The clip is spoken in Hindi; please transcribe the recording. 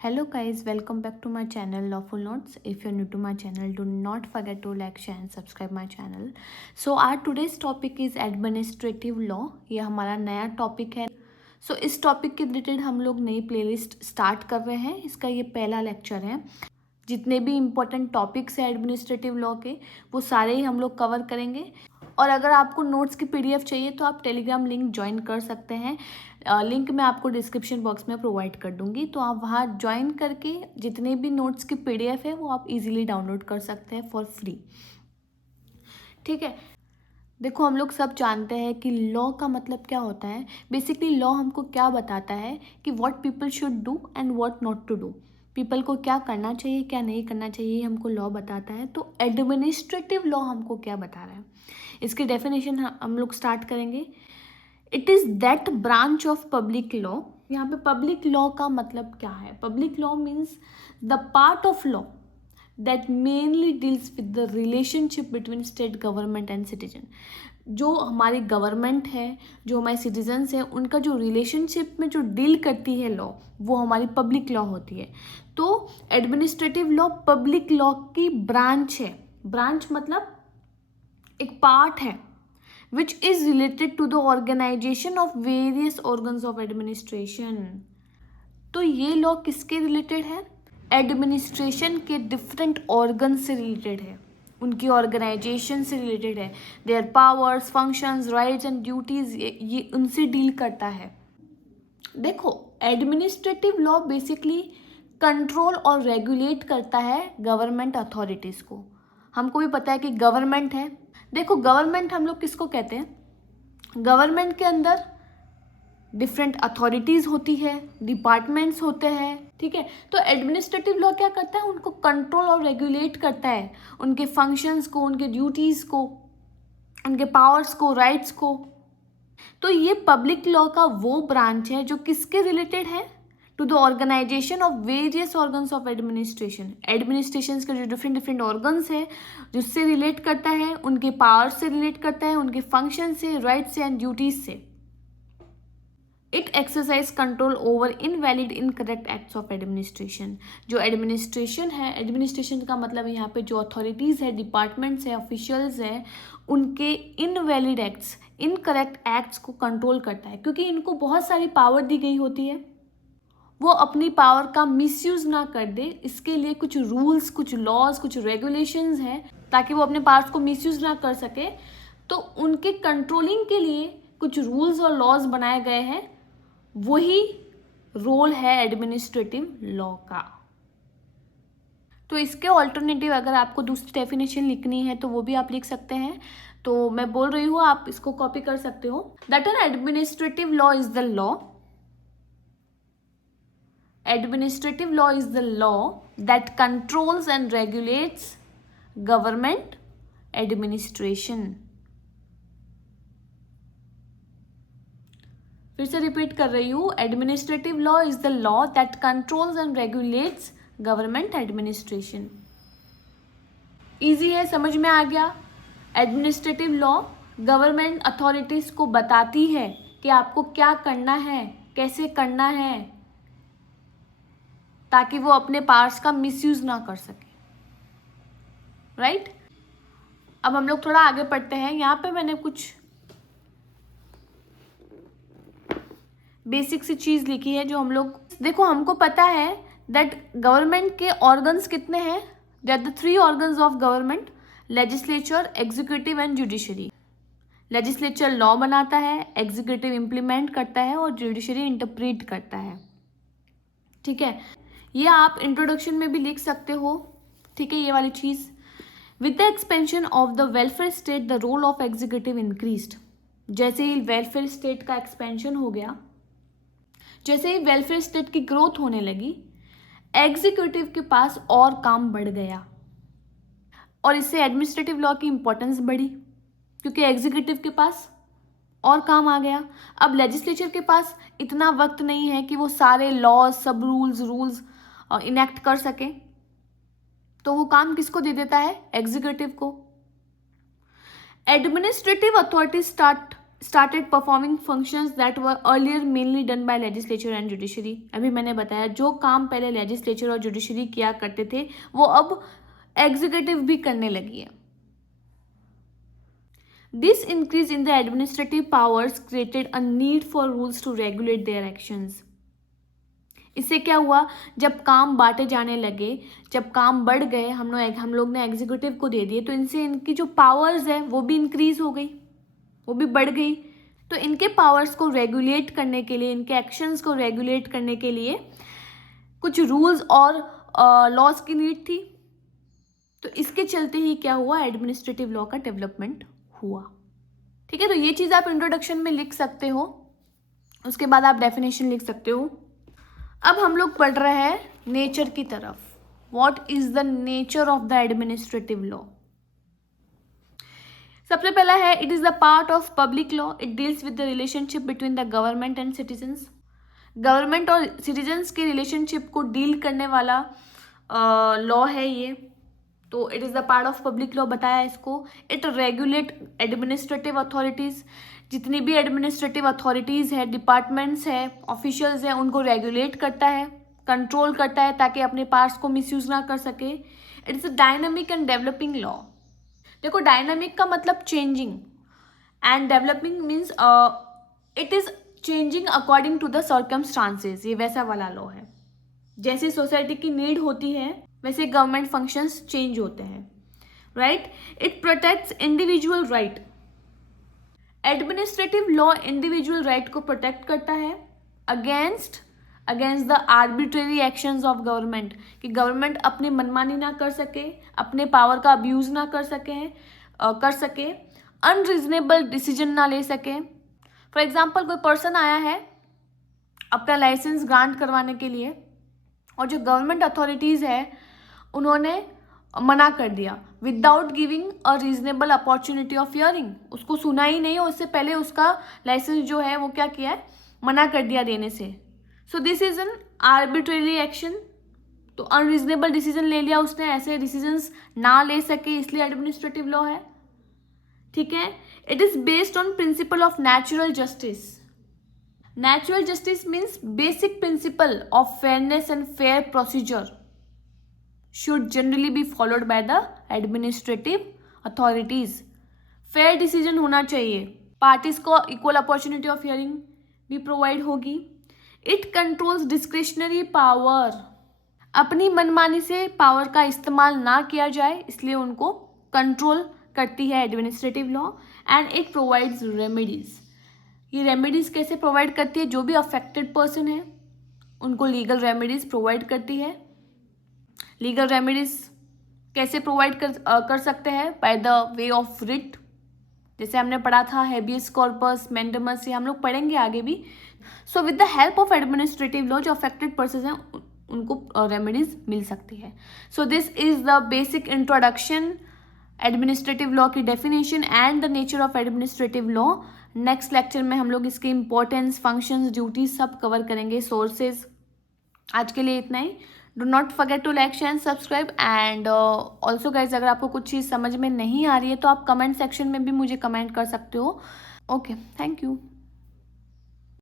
Hello guys, welcome back to my channel Lawful Notes. If you're new to my channel, do not forget to like, share and subscribe my channel. So our today's topic is administrative law. ये हमारा नया टॉपिक है. So इस टॉपिक के रिलेटेड हम लोग नई प्लेलिस्ट स्टार्ट कर रहे हैं. इसका ये पहला लेक्चर है. जितने भी इम्पोर्टेंट टॉपिक्स हैं एडमिनिस्ट्रेटिव लॉ के वो सारे ही हम लोग कवर करेंगे. और अगर आपको नोट्स की पीडीएफ चाहिए तो आप टेलीग्राम लिंक ज्वाइन कर सकते हैं. लिंक मैं आपको डिस्क्रिप्शन बॉक्स में प्रोवाइड कर दूंगी, तो आप वहाँ ज्वाइन करके जितने भी नोट्स की पीडीएफ है वो आप इजीली डाउनलोड कर सकते हैं फॉर फ्री. ठीक है. देखो, हम लोग सब जानते हैं कि लॉ का मतलब क्या होता है. बेसिकली लॉ हमको क्या बताता है कि what people should do and what not to do. People को क्या करना चाहिए, क्या नहीं करना चाहिए, हमको लॉ बताता है. तो एडमिनिस्ट्रेटिव लॉ हमको क्या बता रहा है, इसकी डेफिनेशन हम लोग स्टार्ट करेंगे. It is that branch of public law. यहाँ पे पब्लिक लॉ का मतलब क्या है. Public law means the part of law that mainly deals with the relationship between state government and citizen. जो हमारी गवर्नमेंट है, जो हमारे सिटीजन्स हैं, उनका जो रिलेशनशिप में जो डील करती है लॉ, वो हमारी पब्लिक लॉ होती है. तो एडमिनिस्ट्रेटिव लॉ पब्लिक लॉ की ब्रांच है. ब्रांच मतलब एक पार्ट है which is related to the organization of various organs of administration. तो ये लॉ किसके रिलेटेड है. एडमिनिस्ट्रेशन के डिफरेंट ऑर्गन से रिलेटेड है, उनकी ऑर्गेनाइजेशन से रिलेटेड है. There powers, functions, rights and duties, ये उनसे डील करता है. देखो, एडमिनिस्ट्रेटिव लॉ बेसिकली कंट्रोल और रेगुलेट करता है गवर्नमेंट अथॉरिटीज़ को. हमको भी पता है कि गवर्नमेंट है. देखो, गवर्नमेंट हम लोग किसको कहते हैं. गवर्नमेंट के अंदर डिफरेंट अथॉरिटीज़ होती है, डिपार्टमेंट्स होते हैं. ठीक है. तो एडमिनिस्ट्रेटिव लॉ क्या करता है, उनको कंट्रोल और रेगुलेट करता है, उनके फंक्शंस को, उनके ड्यूटीज़ को, उनके पावर्स को, राइट्स को. तो ये पब्लिक लॉ का वो ब्रांच है जो किसके रिलेटेड है, to the organisation of various organs of administration. Administration के जो डिफरेंट ऑर्गन्स है जिससे रिलेट करता है, उनके पावर से रिलेट करता है, उनके फंक्शन से, राइट से एंड ड्यूटीज से. It exercise control over invalid incorrect acts of administration. जो एडमिनिस्ट्रेशन है, एडमिनिस्ट्रेशन का मतलब यहाँ पे जो अथॉरिटीज़ है, डिपार्टमेंट्स है, ऑफिशियल्स हैं, उनके इनवैलिड एक्ट्स, इनकरेक्ट एक्ट्स को कंट्रोल करता है. क्योंकि इनको बहुत सारी पावर दी गई होती है, वो अपनी पावर का मिसयूज़ ना कर दे, इसके लिए कुछ रूल्स, कुछ लॉज, कुछ रेगुलेशंस हैं ताकि वो अपने पावर्स को मिसयूज़ ना कर सके. तो उनके कंट्रोलिंग के लिए कुछ रूल्स और लॉज बनाए गए हैं. वही रोल है एडमिनिस्ट्रेटिव लॉ का. तो इसके ऑल्टरनेटिव अगर आपको दूसरी डेफिनेशन लिखनी है तो वो भी आप लिख सकते हैं. तो मैं बोल रही हूँ, आप इसको कॉपी कर सकते हो. That N administrative law is the law. Administrative law is the law that controls and regulates government administration. फिर से रिपीट कर रही हूँ. Administrative law is the law that controls and regulates government administration. Easy है, समझ में आ गया. एडमिनिस्ट्रेटिव लॉ गवर्नमेंट अथॉरिटीज को बताती है कि आपको क्या करना है, कैसे करना है, ताकि वो अपने पावर्स का मिसयूज ना कर सके. राइट. अब हम लोग थोड़ा आगे पढ़ते हैं. यहाँ पे मैंने कुछ बेसिक सी चीज़ लिखी है जो हम लोग, देखो, हमको पता है दैट गवर्नमेंट के ऑर्गन्स कितने हैं. They are the 3 organs of government: legislature, executive and judiciary. Legislature law बनाता है, एग्जीक्यूटिव इम्प्लीमेंट करता है और जुडिशरी इंटरप्रेट करता है. ठीक है. ये आप इंट्रोडक्शन में भी लिख सकते हो. ठीक है, ये वाली चीज़. With the expansion of the welfare state the role of executive increased. जैसे ही वेलफेयर स्टेट का एक्सपेंशन हो गया, जैसे ही वेलफेयर स्टेट की ग्रोथ होने लगी, एग्जीक्यूटिव के पास और काम बढ़ गया. और इससे एडमिनिस्ट्रेटिव लॉ की इंपॉर्टेंस बढ़ी क्योंकि एग्जीक्यूटिव के पास और काम आ गया. अब लेजिस्लेचर के पास इतना वक्त नहीं है कि वो सारे लॉज, सब रूल्स इनेक्ट कर सके. तो वो काम किसको दे देता है, एग्जीक्यूटिव को. Administrative authority start started performing functions that were earlier mainly done by legislature and judiciary. अभी मैंने बताया जो काम पहले legislature और judiciary किया करते थे वो अब executive भी करने लगी है. This increase in the administrative powers created a need for rules to regulate their actions. इससे क्या हुआ, जब काम बांटे जाने लगे, जब काम बढ़ गए, हम लोग ने एग्जीक्यूटिव को दे दिए, तो इनसे इनकी जो पावर्स है वो भी इंक्रीज हो गई, वो भी बढ़ गई. तो इनके पावर्स को रेगुलेट करने के लिए, इनके एक्शंस को रेगुलेट करने के लिए कुछ रूल्स और लॉज की नीड थी. तो इसके चलते ही क्या हुआ, एडमिनिस्ट्रेटिव लॉ का डेवलपमेंट हुआ. ठीक है, तो ये चीज़ आप इंट्रोडक्शन में लिख सकते हो, उसके बाद आप डेफिनेशन लिख सकते हो. अब हम लोग पढ़ रहे हैं नेचर की तरफ. What is the nature of the administrative law. सबसे पहला है, it is the part of public law. It deals with the relationship between the government and citizens. Government और सिटीजन्स के रिलेशनशिप को डील करने वाला लॉ है ये. तो it is the part of public law बताया इसको. It regulate administrative authorities. जितनी भी एडमिनिस्ट्रेटिव अथॉरिटीज़ है, डिपार्टमेंट्स है, ऑफिशियल्स हैं, उनको रेगुलेट करता है, कंट्रोल करता है ताकि अपने पार्ट्स को मिसयूज़ ना कर सके. It is a dynamic and developing law. देखो, डायनामिक का मतलब changing and developing means it is changing according to the circumstances. ये वैसा वाला लॉ है. जैसे सोसाइटी की नीड होती है वैसे गवर्नमेंट फंक्शंस चेंज होते हैं. Right. It protects individual right. Administrative law individual right को प्रोटेक्ट करता है against the arbitrary actions of government. कि गवर्नमेंट अपनी मनमानी ना कर सके, अपने पावर का अब्यूज़ ना कर सके, अनरीजनेबल डिसीजन ना ले सके. फॉर एग्जाम्पल, कोई पर्सन आया है अपना लाइसेंस ग्रांट करवाने के लिए और जो गवर्नमेंट अथॉरिटीज़ है उन्होंने मना कर दिया without giving a reasonable opportunity of hearing. उसको सुना ही नहीं और उससे पहले उसका लाइसेंस जो है वो क्या किया है, मना कर दिया देने से. So this is an arbitrary action. तो अनरीजनेबल डिसीजन ले लिया उसने, ऐसे डिसीजंस ना ले सके, इसलिए एडमिनिस्ट्रेटिव लॉ है. ठीक है. It is based on principle of natural justice. Natural justice means basic principle of fairness and fair procedure should generally be followed by the administrative authorities. Fair decision होना चाहिए. Parties को equal opportunity of hearing भी provide होगी. It controls discretionary power. अपनी मनमानी से पावर का इस्तेमाल ना किया जाए इसलिए उनको कंट्रोल करती है administrative law. And it provides remedies. ये रेमेडीज़ कैसे प्रोवाइड करती है, जो भी अफेक्टेड पर्सन है उनको लीगल रेमेडीज़ प्रोवाइड करती है. लीगल रेमेडीज़ कैसे प्रोवाइड कर सकते हैं, by the way of writ. जैसे हमने पढ़ा था हेबियस कॉर्पस, मैंडेमस, ये हम लोग पढ़ेंगे आगे भी. So with the help of administrative law जो अफेक्टेड पर्सन हैं उनको रेमेडीज़ मिल सकती है. So this is the basic introduction administrative law की definition and the nature of administrative law. Next lecture में हम लोग इसके इंपॉर्टेंस, फंक्शंस, ड्यूटीज सब कवर करेंगे, सोर्सेज. आज के लिए इतना ही. Do not forget to like, share and subscribe. And also guys, अगर आपको कुछ चीज़ समझ में नहीं आ रही है तो आप कमेंट सेक्शन में भी मुझे कमेंट कर सकते हो. Okay, thank you.